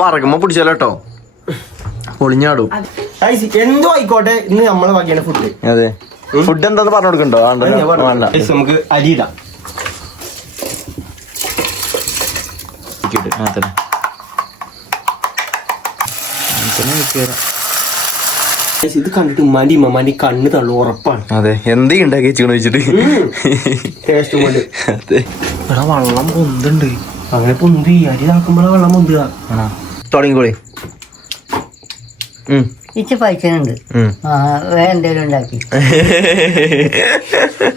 വറക്കുമ്പോ പിടിച്ചാലോ കേട്ടോ, പൊളിഞ്ഞാടും. എന്തോ ആയിക്കോട്ടെ, ഇന്ന് നമ്മളെ വകയാണ് ഫുഡ്. അതെ, ഫുഡ് എന്താന്ന് പറഞ്ഞു കൊടുക്കണ്ടോ? നമുക്ക് അരിയിടാം. ഇത് കണ്ടിട്ട് ഉമ്മാന്റെ കണ്ണ് തള്ളു, ഉറപ്പാണ്. അതെ, എന്തേ ഉണ്ടാക്കി വെച്ചിട്ട് അതെ. വെള്ളം പൊന്തുണ്ട്. അങ്ങനെ പൊന്തി അരി ഇതാക്കുമ്പോഴാ വെള്ളം പൊന്തുക. തുടങ്ങിക്കോളി. ഇച്ച് പൈസനുണ്ട്, എന്തേലും ഉണ്ടാക്കി.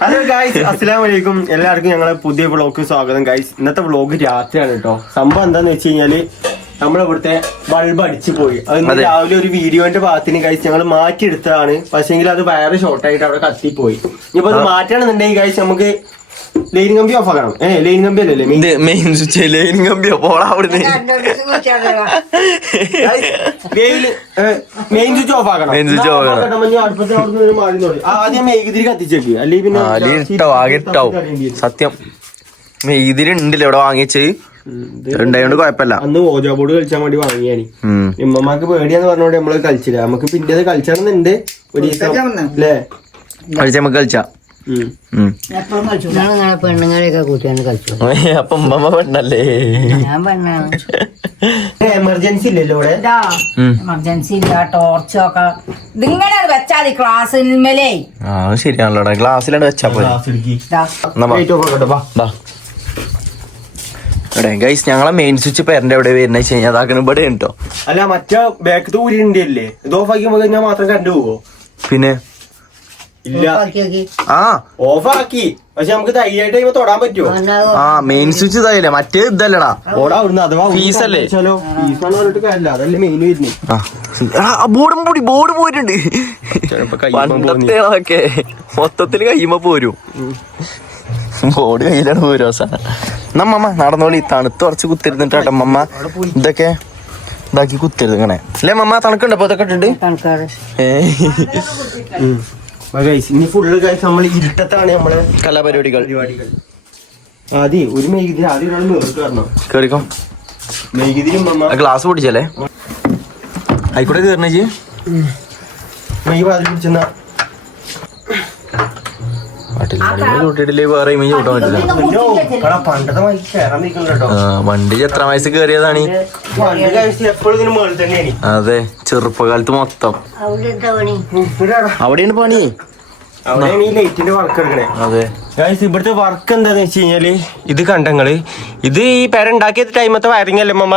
ഹലോ ഗൈസ്, അസ്സലാമു അലൈക്കും. എല്ലാവർക്കും ഞങ്ങളെ പുതിയ വ്ളോഗ് സ്വാഗതം. ഗൈസ്, ഇന്നത്തെ വ്ളോഗ് രാത്രിയാണ് കേട്ടോ. സംഭവം എന്താന്ന് വെച്ച് കഴിഞ്ഞാല് നമ്മളിവിടുത്തെ ബൾബ് അടിച്ചു പോയി. അത് രാവിലെ ഒരു വീഡിയോന്റെ ഭാഗത്തിന് ഗൈസ് ഞങ്ങൾ മാറ്റിയെടുത്തതാണ്. പക്ഷേങ്കിൽ അത് വയറ് ഷോർട്ടായിട്ട് അവിടെ കത്തിപ്പോയി. ഇനിയിപ്പോ അത് മാറ്റണമെന്നുണ്ടെങ്കിൽ ഗൈസ് നമുക്ക് ലൈൻ കമ്പി ഓഫ് ആക്കണം. ലൈൻ കമ്പി അല്ലല്ലേ മെയിൻ സ്വിച്ച്, ലൈൻ കമ്പിയോ പോടാ അവിടുന്ന്. മെയിൻ സ്വിച്ച് ഓഫ് ആക്കണം. അടുപ്പത്തിന് അവിടെ മാറി ആദ്യം മെഴുകുതിരി കത്തിച്ചേക്ക്, അല്ലെങ്കിൽ പിന്നെ ആകെ ഇട്ടാവും. സത്യം മെഴുകുതിരി ഉണ്ടല്ലോ ഇവിടെ വാങ്ങിച്ച് ഉണ്ടായോണ്ട് കുഴപ്പമില്ല. അന്ന് ഓജോ ബോർഡ് കളിച്ചാൻ വേണ്ടി വാങ്ങിയാണ്. ഉമ്മമാക്ക് പേടിയാന്ന് പറഞ്ഞോണ്ട് നമ്മള് കളിച്ചില്ല. നമുക്ക് പിന്നെ അത് കളിച്ചാണെന്നുണ്ട് ഒരു ദിവസം അല്ലേ നമുക്ക് കളിച്ചാ. പെണ്ണുങ്ങളെയൊക്കെ കൂട്ടിയാണ് കളിച്ചു. അപ്പൊ ഉമ്മ പെണ്ണല്ലേ? ഞാൻ പെണ്ണാണ്. എമർജൻസി ഇല്ലല്ലോ ഇവിടെ. എമർജൻസി ഇല്ല, ടോർച്ചൊക്കെ ഇതിങ്ങനെ വെച്ചാൽ ക്ലാസ്സിന്മേലേ. ആ ശരിയാണല്ലോടാ, ഗ്ലാസ്സിലാണ് വെച്ചാ പോലെ. ഗൈസ്, ഞങ്ങളെ മെയിൻ സ്വിച്ച് പേരന്റെ എവിടെ വരുന്ന വെച്ച് കഴിഞ്ഞാൽ അതാക്കണം ഇവിടെ ഉണ്ടോ. അല്ല മറ്റേ ബാക്ക് ഊരിണ്ടല്ലേ, ഇത് ഓഫ് ആക്കി കഴിഞ്ഞാൽ മാത്രം കണ്ടു പോവോ? പിന്നെ ഇല്ല, ഓഫാക്കി. പക്ഷെ നമുക്ക് ധൈര്യമായിട്ട് തൊടാൻ പറ്റുമോ? ആ മെയിൻ സ്വിച്ച് ഇതായില്ലേ, മറ്റേ ഇതല്ലടാ. ഫീസല്ലേ? അതല്ലേ മെയിൻ വരുന്നത്. ബോർഡ് പോയിട്ടുണ്ട്. പണ്ടത്തെ മൊത്തത്തില് കയ്യുമ്പോ പോരും. ബോർഡ് കയ്യിലാണ് പോരും അവസാനം. നമ്മമ്മ നടന്നോളി, തണുത്ത് കുറച്ച് കുത്തിരുന്നിട്ടാട്ടെ മമ്മ ഇതൊക്കെ ഇതാക്കി കുത്തിരുത് ഇങ്ങനെ അല്ലേ മമ്മ? തണുക്കുണ്ടോ അപ്പൊ ഇതൊക്കെ ഇട്ടിട്ട്? ഇനി ഫുള്ള് നമ്മൾ ഇരുട്ടത്താണ് നമ്മള് കലാപരിപാടികൾ. ആദ്യം ഒരു മെഴുകുതിരി ആദ്യം കേറിക്കോ. മെഴുകുതിരി ഗ്ലാസ് പൊടിച്ചല്ലേ ആയിക്കോട്ടെ. കേറണേ മെയ് വാതിൽ പിടിച്ചെന്നാ വേറെ ചൂട്ടാൻ പറ്റില്ല. പണ്ടത്തെ വണ്ടി എത്ര വയസ്സ് കേറിയതാണ്? അതെ, ചെറുപ്പകാലത്ത് മൊത്തം അവിടെയാണ് പണി. അവിടെയാണ് ഈ ലൈറ്റിന്റെ വർക്ക് എടുക്കണേ. അതെ ഗൈസ്, ഇവിടുത്തെ വർക്ക് എന്താന്ന് വെച്ച് കഴിഞ്ഞാല് ഇത് കണ്ടങ്ങള് ഇത് ഈ പേര ഉണ്ടാക്കിയ ടൈമത്തെ വയറിംഗ് അല്ലേ മമ്മ?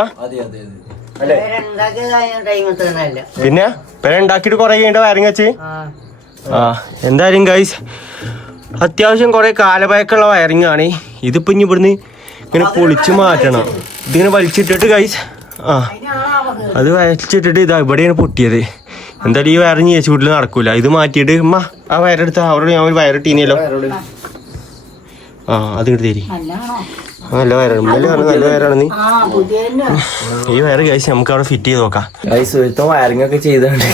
പിന്നെ പേര ഉണ്ടാക്കിയിട്ട് കൊറേ കഴിഞ്ഞ വയറിംഗ് വെച്ച്. എന്തായാലും ഗൈസ് അത്യാവശ്യം കുറെ കാലപഴക്കമുള്ള വയറിംഗ് ആണ്. ഇതിപ്പോ ഇനി ഇവിടുന്ന് ഇങ്ങനെ പൊളിച്ചു മാറ്റണം. ഇതിങ്ങനെ വലിച്ചിട്ടിട്ട് ഗൈസ് അത് വലിച്ചിട്ടിട്ട് ഇതാ ഇവിടെയാണ് പൊട്ടിയത്. എന്തായാലും ഈ വയറിങ് ചേച്ചി വീട്ടിൽ നടക്കൂല. ഇത് മാറ്റിയിട്ട് ഉമ്മ ആ വയറെടുത്ത അവരോട് ഞാൻ ഒരു വയറിട്ടീനല്ലോ. അതിങ്ങോട്ട് തരി. നല്ല വയറാണ്, നല്ല വയറാണ്. നീ ഈ വയറ് കഴിച്ച് നമുക്ക് അവിടെ ഫിറ്റ് ചെയ്ത് നോക്കാം. സുഹൃത്തം വയറിംഗ് ഒക്കെ ചെയ്തോണ്ട്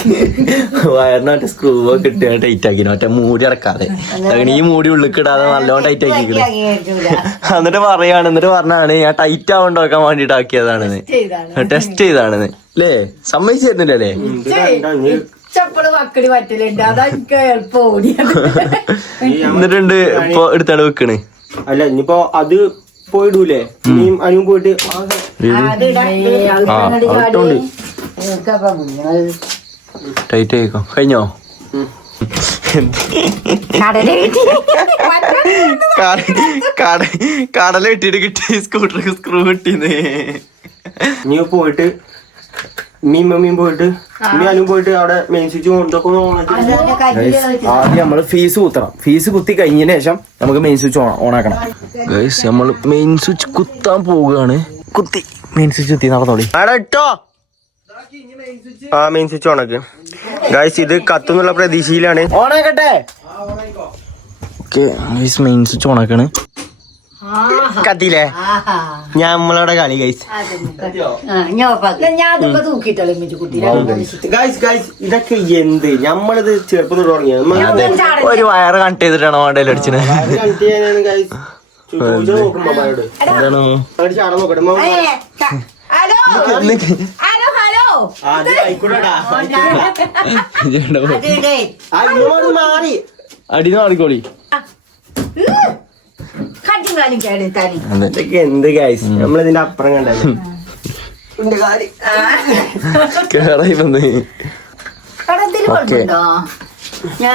വയറിനായിട്ട് സ്ക്രൂ ഒക്കെ ഇട്ട് ടൈറ്റ് ആക്കി, മറ്റേ മൂടി അടക്കാതെ. അങ്ങനെ ഈ മൂടി ഉള്ളിൽ ഇടാതെ നല്ലോണം ടൈറ്റ് ആക്കിക്കണേ. എന്നിട്ട് പറഞ്ഞാണ് ഞാൻ ടൈറ്റ് ആവണ്ട് നോക്കാൻ വേണ്ടിട്ട് ആക്കിയതാണെന്ന്, ടെസ്റ്റ് ചെയ്താണെന്ന് അല്ലേ? സമ്മതിച്ചിരുന്നില്ലല്ലേ? എന്നിട്ടുണ്ട് ഇപ്പൊ എടുത്താണ് വെക്കണ്. അല്ല ഇനിയിപ്പോ അത് പോയിടൂലേ? ഇനിയും അതിനും പോയിട്ട് ടൈറ്റ് ആയിക്കോ. കഴിഞ്ഞോ? കടല ഇട്ടിട്ട് കിട്ടി, സ്കൂട്ടർ സ്ക്രൂ കിട്ടിന്ന്. നീ പോയിട്ട് മീൻ പോയിട്ട് ഞാനും പോയിട്ട് അവിടെ മെയിൻ സ്വിച്ച് ആദ്യം നമ്മള് ഫീസ് കുത്തണം. ഫീസ് കുത്തി കഴിഞ്ഞതിന് ശേഷം നമുക്ക് മെയിൻ സ്വിച്ച് ഓണാക്കണം. ഗൈസ്, നമ്മള് മെയിൻ സ്വിച്ച് കുത്താൻ പോവുകയാണ്. കുത്തി മെയിൻ സ്വിച്ച് കുത്തി നടന്നോളി. മെയിൻ സ്വിച്ച് ഓണാക്ക് ഗൈസ്. ഇത് കത്തുന്നുള്ള പ്രതീക്ഷയിലാണ്. ഓണാക്കട്ടെ. ഓക്കെ ഗൈസ്, മെയിൻ സ്വിച്ച് ഓണാക്കാണ്. കത്തിയില്ലേ? നമ്മളവിടെ കളി ഗൈസ്. ഇതൊക്കെ എന്ത് നമ്മളിത് ചെറുപ്പം തുടങ്ങിയത്. ഒരു വയറ് കണക്ട് ചെയ്തിട്ടാണ് വേണ്ടല്ലോ അടിച്ചത്. ചോദിച്ചാ നോക്കും മമ്മാനോട്. എന്താണോ അങ്ങോട്ട് ചാടാൻ നോക്കട്ടെ മമ്മ. ഹലോ ഹലോ ഹലോ ആ, അത് ആയിക്കോട്ടെടാ. അതിടെ ആ, ഇങ്ങോട്ട് മാറി. അടിന്ന് മാറിക്കോളി. കട്ടിങ്ങാനും കേടുത്താനി ഇതൊക്കെ എന്ത് ഗൈസ് നമ്മളിതിന്റെ അപ്പുറം കണ്ടല്ലോ. കേറായി വന്ന് കടത്തിൽ കൊണ്ടുണ്ടോ ഞാൻ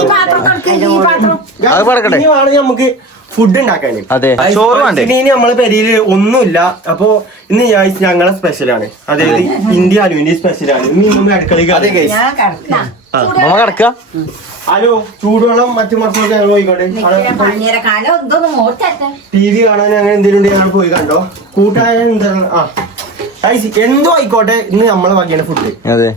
ഈ പാത്രം കൊടുക്ക്, ഈ പാത്രം അത് പറക്കട്ടെ. ഇനി വേണമെങ്കിൽ നമുക്ക് ഫുഡ് ഉണ്ടാക്കാന്. അതെ, ചോറ് വേണ്ടേ? ഇനി നമ്മളെ പെരിയില് ഒന്നുമില്ല. അപ്പൊ ഇന്ന് ഞങ്ങളെ സ്പെഷ്യലാണ്, അതായത് ഇന്ത്യ അലുവിന്റെ സ്പെഷ്യലാണ്. ഇന്ന് അടുക്കളയിൽ ഞാൻ കടക്കാം മമ്മ കിടക്ക. ഹലോ, ചൂടുവെള്ളം മറ്റു മക്കളൊക്കെ ഞങ്ങൾ പോയിക്കോട്ടെ. പണിയരെ കാലം എന്തോന്ന് മോട്ടത്തെ TV കാണാൻ അങ്ങനെ എന്തെങ്കിലും ഉണ്ടെങ്കിൽ ഞങ്ങൾ പോയി കണ്ടോ. കൂട്ടായ എന്താണ് എന്തോ ആയിക്കോട്ടെ, ഇന്ന് നമ്മളെ വകയാണ് ഫുഡ്. അതെ,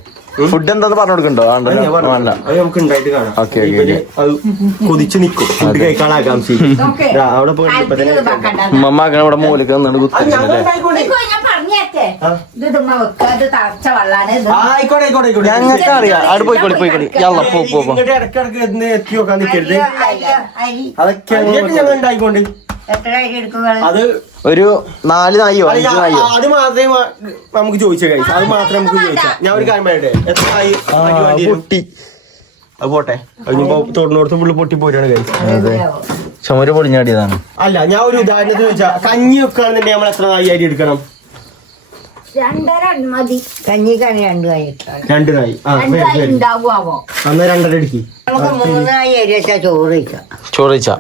ഫുഡ് എന്താന്ന് പറഞ്ഞു കൊടുക്കണ്ടോ? അത് നമുക്ക് ഉണ്ടായിട്ട് കാണാം. ഓക്കേ, ഓക്കേ, ഇവര് അത് കൊതിച്ചു നിക്കും ഫുഡ് കഴിക്കാനുള്ള ആകാംക്ഷ. അവിടെ പോയിട്ട് മമ്മ അങ്ങനെ ഇവിടെ മൂലക്ക് നിന്നിട്ട് കുത്തില്ലേ. ഞാൻ പറഞ്ഞേത്തെ ഇത് തുമ്മ വെക്ക, ഇത് തറച്ച വെള്ളാണ് ഇത്. ആയിക്കോട്ടെ ആയിക്കോട്ടെ ആയിക്കോട്ടെ. ഞങ്ങൾക്ക് അറിയാം. അവിടെ പോയിക്കോളി പോയിക്കോളി. യല്ല പോ പോ പോ. ഇങ്ങോട്ട് ഇടക്കിടക്ക് എന്ന് എത്തി നോക്കാൻ നിൽക്കരുത്. അരി അതൊക്കെ ഞങ്ങൾ ഉണ്ടായിക്കൊണ്ട് എത്ര അരി എടുക്കുക അത് ഒരു 4 നായോ 5 നായോ. അത് മാത്രമേ നമുക്ക് ചോദിച്ചാൽ കഴിച്ചു. അത് മാത്രമേ നമുക്ക് ചോദിക്കാം. ഞാൻ ഒരു കാര്യം പറയട്ടെ, എത്ര ആയി പൊട്ടി. അത് പോട്ടെ. അതിപ്പോ തൊണ്ണൂറ് ഫുള്ള് പൊട്ടി പോയിട്ടാണ് കഴിച്ചത്. അതെ, ചുമര് പൊടിഞ്ഞാടിയതാണ്. അല്ല, ഞാൻ ഒരു ഉദാഹരണത്തിന് ചോദിച്ചാ, കഞ്ഞി വെക്കുകയാണെന്നുണ്ടെങ്കിൽ നമ്മൾ എത്ര നായി അരി എടുക്കണം? 2.5 മതി. കഞ്ഞിക്കാണ് 2 കായി ഇട്ടാൽ 2 നായി. ആ, എന്തായാലും ഉണ്ടാവുമോ? അന്ന് 2.5 അടിക്ക്. നമുക്ക് 3 കായി അരി വെച്ചാൽ ചോറ് കഴിക്കാം. ചോറ് വെച്ചാ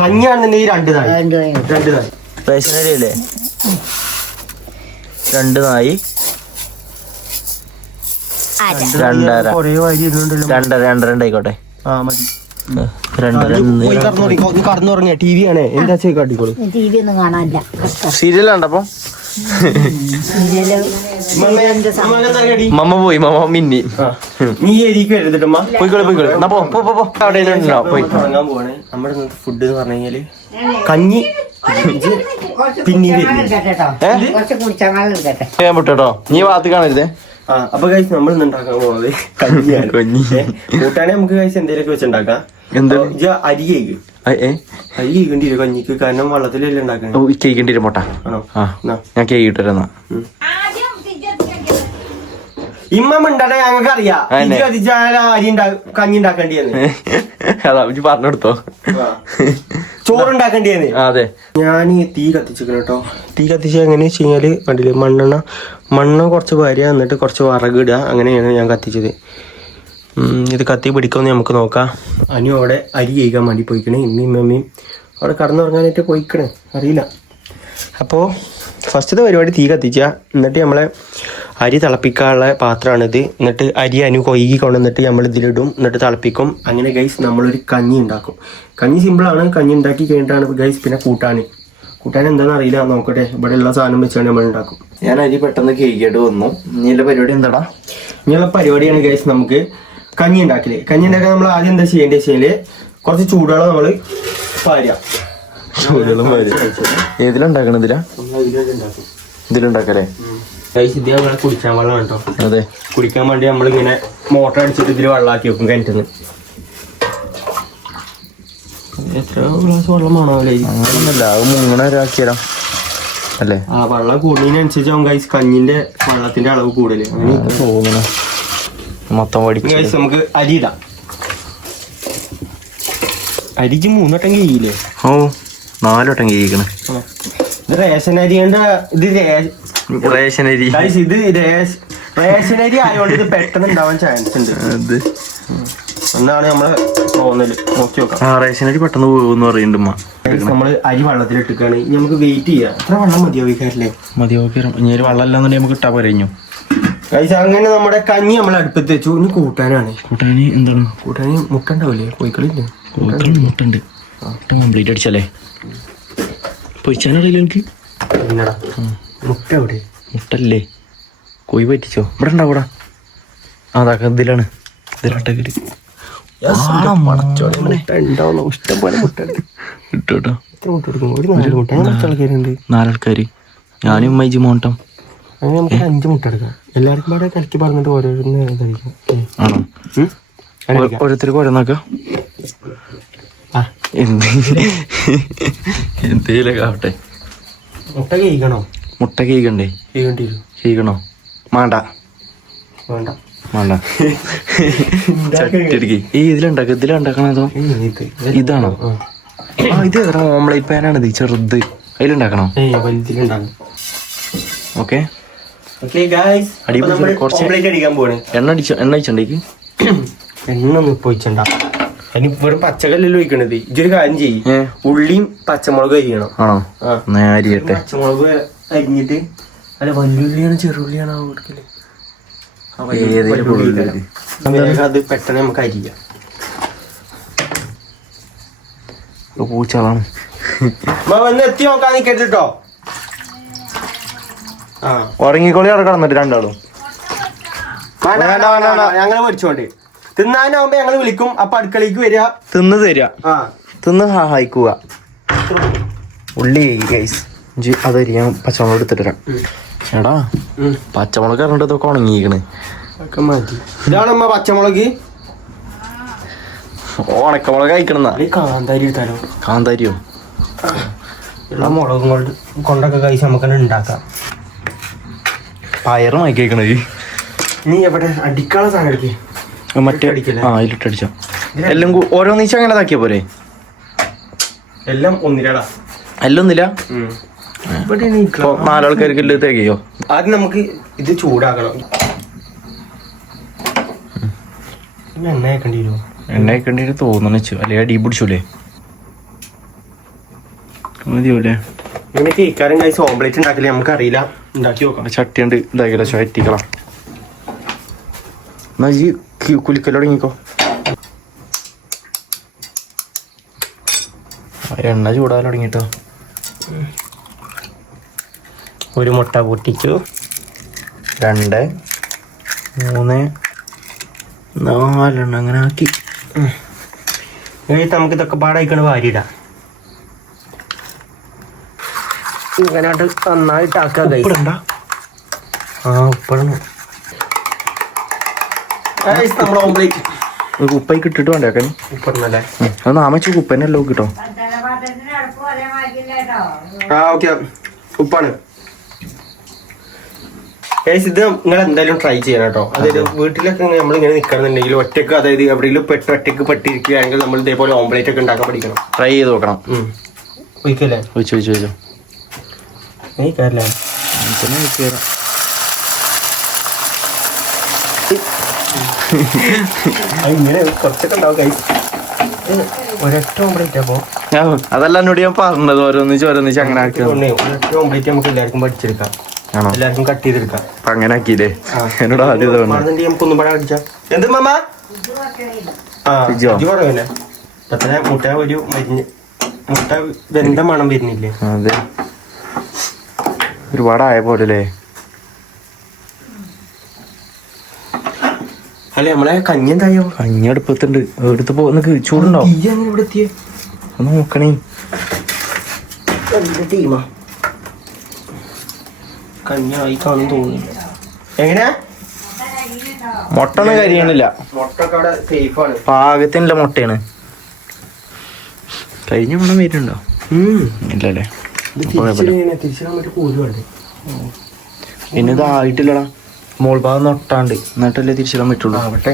കഞ്ഞിയാണെന്നുണ്ടെങ്കിൽ 2 നായി. 2 കായി 2 നായി. റേഷനരി അല്ലേ? 2 നായി 2.5 കുറേ അരി ഇടുന്നുണ്ടല്ലോ. 2.5 ആയിക്കോട്ടെ. ആ, മതി. 2.5 കടന്നുറങ്ങിയ TV ആണ്. എന്താ ചെയ്യ അടിക്കോളൂ. TV ഒന്നും കാണാനില്ല. സീരിയൽ ഉണ്ടപ്പോ. മമ്മ പോയി, മമ്മ മിന്നി. നീ എരിക്ക് എഴുതിട്ടമ്മ പോയിക്കോളി പോയിക്കോളി. എന്നാ പോ പോ പോ. അവിടെ പോയി തുടങ്ങാൻ പോവാണ്. നമ്മുടെ ഫുഡ് എന്ന് പറഞ്ഞു കഴിഞ്ഞാല് കഞ്ഞി പിന്നെ കുറച്ച് കുടിച്ചാൽ വെള്ളം എടുക്കട്ടെ. ഞാൻ വിട്ടോ. നീ ഭാഗത്ത് കാണരുതേ. അപ്പൊ കഴിച്ച് നമ്മൾ ഇന്ന് ഉണ്ടാക്കാൻ പോകുന്നത് കഞ്ഞിയാണ്. കൂട്ടാനെ നമുക്ക് കഴിച്ച് എന്തെങ്കിലുമൊക്കെ വെച്ചുണ്ടാക്കാം. എന്ത് അരി കേക്ക് അരി കേൾക്കേണ്ടി വരും കഞ്ഞിക്ക്, കാരണം വെള്ളത്തിലല്ലേ ഉണ്ടാക്കാൻ. കേക്കിന്റെ പോട്ടാ. ആണോ? ഞാൻ കേക്ക് ഇട്ടുതരാ. ഇമ്മ മിണ്ടാട്ടെ, ഞങ്ങൾക്ക് അറിയാം അരി കഞ്ഞി ഉണ്ടാക്കേണ്ടിയെന്ന്. അതാ പറഞ്ഞെടുത്തോ. ചോറുണ്ടാക്കേണ്ടിയെന്ന്. അതെ, ഞാൻ തീ കത്തിച്ചിരിക്കണം കേട്ടോ. തീ കത്തിച്ച എങ്ങനെ വെച്ച് കഴിഞ്ഞാല് കണ്ടില്ലേ, മണ്ണ് കുറച്ച് വാരുക, എന്നിട്ട് കുറച്ച് വിറക് ഇടുക. അങ്ങനെയാണ് ഞാൻ കത്തിച്ചത്. ഇത് കത്തി പിടിക്കുമെന്ന് നമുക്ക് നോക്കാം. അനു അവിടെ അരി കഴിക്കാൻ വേണ്ടി പോയിക്കണേ. ഇമ്മയും അവിടെ കടന്നുറങ്ങാനായിട്ട് പോയിക്കണേ, അറിയില്ല. അപ്പോൾ ഫസ്റ്റത്തെ പരിപാടി തീ കത്തിച്ച, എന്നിട്ട് നമ്മളെ അരി തിളപ്പിക്കാനുള്ള പാത്രമാണിത്. എന്നിട്ട് അരി അനു കൊയ്കി കൊണ്ടുവന്നിട്ട് നമ്മൾ ഇതിലിടും, എന്നിട്ട് തിളപ്പിക്കും. അങ്ങനെ ഗൈസ് നമ്മളൊരു കഞ്ഞി ഉണ്ടാക്കും. കഞ്ഞി സിമ്പിളാണ്. കഞ്ഞി ഉണ്ടാക്കി കഴിഞ്ഞിട്ടാണ് ഗൈസ് പിന്നെ കൂട്ടാൻ എന്താണെന്ന് അറിയില്ല, നോക്കട്ടെ. ഇവിടെ ഉള്ള സാധനം വെച്ചാണ് നമ്മൾ ഉണ്ടാക്കും. ഞാൻ അരി പെട്ടെന്ന് കേക്കിട്ട് വന്നു. ഇനിയുള്ള പരിപാടി എന്താടാ? ഇനിയുള്ള പരിപാടിയാണ് ഗൈസ് നമുക്ക് കഞ്ഞി ഉണ്ടാക്കല്. കഞ്ഞി ഉണ്ടാക്കാൻ നമ്മൾ ആദ്യം എന്താ ചെയ്യേണ്ടത് വെച്ചാല്, കുറച്ച് ചൂടുവെള്ളം നമ്മൾ പാരുക. ഏതിലുണ്ടാക്കണം? ഇതിലുണ്ടാക്കല്ലേ? ഇതേപോലെ കുടിക്കാൻ വെള്ളം കേട്ടോ. അതെ, കുടിക്കാൻ വേണ്ടി നമ്മളിങ്ങനെ മോട്ടർ അടിച്ചിട്ട് ഇതിൽ വെള്ളമാക്കി വെക്കും കിണറ്റിന്ന്. എത്ര ഗ്ലാസ് വെള്ളം വേണമല്ലേ? അങ്ങനൊന്നുമില്ല, അത് മുങ്ങണാക്കിയടാ അല്ലേ? ആ, വെള്ളം കൂടുന്നതിനനുസരിച്ചാവും ഗൈസ് കഞ്ഞിന്റെ വെള്ളത്തിന്റെ അളവ് കൂടുതല്. അങ്ങനെ തോന്നണ മൊത്തം പഠിക്കും. ഗൈസ് നമുക്ക് അരി ഇടാം. അരിക്ക് 3 വട്ടം കഴിയില്ലേ? ഓ, 4 വട്ടം കഴിക്കണേ. ഇത് റേഷൻ അരിയുടെ റേഷനരി. ഇത് റേഷൻ അരി ആയതുകൊണ്ട് ഇത് പെട്ടെന്ന് ഉണ്ടാവാൻ ചാൻസ് ഉണ്ട്. അത് എന്നാണ് നമ്മള് തോന്നല്. നോക്കി നോക്കാം. റേഷനരി പെട്ടെന്ന് പോകുമെന്ന് പറയുന്നുണ്ട്. നമ്മള് അരി വെള്ളത്തിലിട്ടിക്കാണ്. നമുക്ക് വെയിറ്റ് ചെയ്യാം. എത്ര വെള്ളം മതിയാവിക്കാറില്ലേ? മതിയാക്കിയാലും ഇനി ഒരു വെള്ളം ഇല്ലാന്നുണ്ടെങ്കിൽ നമുക്ക് ഇട്ടാ പറഞ്ഞു. അങ്ങനെ നമ്മുടെ കഞ്ഞി നമ്മൾ അടുപ്പത്ത് വെച്ചു. ഇനി കൂട്ടാനാണ്. കൂട്ടാന് എന്താണ്? കൂട്ടാന് മുട്ട ഉണ്ടാവില്ലേ? കോഴിക്കളില്ലേ? മുട്ടുണ്ട്. കംപ്ലീറ്റ് അടിച്ചല്ലേ? പൊരിച്ചാനറിയില്ല എനിക്ക്. എന്നടാ മുട്ട എവിടെ? മുട്ടല്ലേ? കോഴി പറ്റിച്ചോ? ഇവിടെ ഉണ്ടാവൂടാ. അതാക്ക ഇതിലാണ്. ഇതിലാട്ടക്കിട്ട് ഉണ്ടാവുന്ന ഇഷ്ടം പോലെ മുട്ട ഇട്ടോ. എത്ര മുട്ട എടുക്കും? ഒരു 4 മുട്ട. 4 ആൾക്കാരുണ്ട്. 4 ആൾക്കാര്. ഞാനും മൈജി മോട്ടം. അങ്ങനെ നമുക്ക് 5 മുട്ട എടുക്കാം. എല്ലാവർക്കും പാടെ കളിക്ക് പറഞ്ഞിട്ട് ഓരോരുന്ന് ഇതായിരിക്കും. ആണോ? ഓരോരുത്തർക്ക് ഓരോന്നാക്ക. എന്തേലൊക്കെ ആവട്ടെ. മുട്ട കഴിക്കണോ? മുട്ട കേക്കണ്ടേ? കേക്കണോ? വേണ്ട വേണ്ട വേണ്ട. ചട്ടിടിക്ക്. ഇതിലുണ്ടാക്കണതോ? ഇതാണോ? ആ ഇത് ഓംലേറ്റ് പാനാണ് ഇത്, ചെറുത്. അതിലുണ്ടാക്കണോ? ഓക്കെ. എണ്ണ അടിച്ചണ്ടേക്ക്. എണ്ണ ഒന്നും ഇപ്പൊ ഒഴിച്ചണ്ട. അതിന് വെറും പച്ചക്കല്ലല്ലോ ഒഴിക്കണത്. ഇതൊരു കാര്യം ചെയ്യും, ഉള്ളിയും പച്ചമുളക് അരിയണം. ആണോ? നേരിയട്ടെ. പച്ചമുളക് അരിഞ്ഞിട്ട്, അല്ല വല്യുള്ളിയാണ് ചെറുള്ളിയാണ് കൊടുക്കല്? അത് പെട്ടെന്ന് നമുക്ക് അരിയാം. പൂച്ചകളാണ്. വന്ന് എത്തി നോക്കാൻ നിൽക്കരുത്. ഉറങ്ങിക്കോളി അവിടെ കിടന്നിട്ട് രണ്ടാളും. ഞങ്ങള് മേടിച്ചോണ്ട് തിന്നാനാവുമ്പോ ഞങ്ങള് വിളിക്കും. അപ്പൊ അടുക്കളയ്ക്ക് വരിക, തിന്ന് തരിക, തിന്ന് സഹായിക്കുക. ഉള്ളി ഗൈസ് അതരിയാൻ പച്ചമുളക് എടുത്തിട്ട് തരാം. എടാ പച്ചമുളക് പറഞ്ഞിട്ട് ഇതൊക്കെ ഉണങ്ങിക്കണ്. ഇതാണമ്മ പച്ചമുളക്. ഉണക്കമുളക് കഴിക്കണെന്നാ. കാന്താരി എടുത്താലോ? കാന്താരിയോ? ഉള്ള മുളകും കൊണ്ടൊക്കെ കഴിച്ച് നമുക്ക് തന്നെ ഉണ്ടാക്കാം. പയറ് മയക്കേക്കണത്. നീ എവിടെ അടിക്കാനുള്ള സാധനം എടുക്കേ? മറ്റേ അതിലിട്ടടിച്ച എല്ലാം ഓരോന്നീച്ച അങ്ങനെ ഇതാക്കിയ പോരെ? എല്ലാം ഒന്നില്ലടാ. എല്ലാം ഒന്നില്ല. നാലാൾക്കാർക്ക് തികയോ? ആദ്യം നമുക്ക് ഇത് ചൂടാക്കണം. എണ്ണ വെക്കേണ്ടി വരുമോ? എണ്ണ വെക്കേണ്ടി തോന്നണ അല്ലെങ്കിൽ അടി പിടിച്ചൂലേ? മതിയോല്ലേ? ഇങ്ങനെ കേക്കാരും കഴിച്ച് ഓംപ്ലേറ്റ് ഉണ്ടാക്കില്ലേ? നമുക്ക് അറിയില്ല, ഉണ്ടാക്കി നോക്കാം. ചട്ടി ഉണ്ട് ഇതാക്കില്ല, ചറ്റിക്കളാം. എന്നാ ഈ കുലിക്കൽ തുടങ്ങിക്കോ. എണ്ണ ചൂടാൻ തുടങ്ങിട്ടോ. ഒരു മുട്ട പൊട്ടിച്ചു. 2 3 4 അങ്ങനെ ആക്കി. നമുക്ക് ഇതൊക്കെ പാടായിക്കാണ് വാരിയിടാം. ഇങ്ങനെ നന്നായിട്ട് ആക്കുക. ഉപ്പടണം. നമ്മുടെ ഓംപ്ലേറ്റ് ഉപ്പായി കിട്ടിട്ട് വേണ്ടേ? ഉപ്പടണല്ലേ? അത് നാമച്ചു ഉപ്പന്നല്ലോ കിട്ടോ. ഓക്കെ, ഉപ്പാണ്. ഇത് നിങ്ങൾ എന്തായാലും ട്രൈ ചെയ്യണം കേട്ടോ. അതായത് വീട്ടിലൊക്കെ നമ്മൾ ഇങ്ങനെ നിൽക്കണമെന്നുണ്ടെങ്കിൽ ഒറ്റക്ക്, അതായത് എവിടെയെങ്കിലും ഒറ്റക്ക് പെട്ടിരിക്കുകയാണെങ്കിൽ നമ്മൾ ഇതേപോലെ ഓംപ്ലേറ്റ് ഒക്കെ ഉണ്ടാക്കാൻ പഠിക്കണം. ട്രൈ ചെയ്ത് നോക്കണം. ഒഴിക്കല്ലേ? ഒഴിച്ചോ. ഇങ്ങനെ കുറച്ചൊക്കെ ഉണ്ടാവും കൈ. ഒരൊറ്റ ഓംപ്ലേറ്റ്. അപ്പൊ അതല്ല എന്നോട് ഞാൻ പറഞ്ഞത്, ഓരോന്നിച്ച് അങ്ങനെ ആക്കി. ഒരൊറ്റ ഓംപ്ലേറ്റ് നമുക്ക് എല്ലാവർക്കും പഠിച്ചെടുക്കാം, എല്ലാവർക്കും കട്ട് ചെയ്തെടുക്കാം. അങ്ങനെ ആക്കിയില്ലേ? എന്നോട് ആദ്യം നമുക്കൊന്നും പാടെ അടിച്ചാ എന്ത് മാമ? കുറവല്ലേ? മുട്ട ഒരു മുട്ട വെന്ത മണം വരുന്നില്ലേ? അതെ, ഒരുപാടായ പോലെ. അല്ലെ നമ്മളെ കഞ്ഞി എന്തായോ? കഞ്ഞി അടുപ്പത്തുണ്ട്. എടുത്ത് പോക്ക് ചൂടുണ്ടോ? ഇവിടെ എത്തിയേ ഒന്ന് നോക്കണേ. ടീമാ കഞ്ഞായി കാണും തോന്നി. എങ്ങനെയാ? മുട്ട ഒന്നും കരിയണില്ല. മുട്ടൊക്കെ സേഫാണ്, പാകത്തിനുള്ള മുട്ടയാണ്. കരിഞ്ഞ മണം വരുന്നുണ്ടോ? ഇല്ലല്ലേ? പിന്നെ ഇതായിട്ടില്ലടാ, മോൾ ഭാഗം നൊട്ടാണ്ട് എന്നിട്ടല്ലേ തിരിച്ചിടാൻ പറ്റുള്ളൂ. ആവട്ടെ,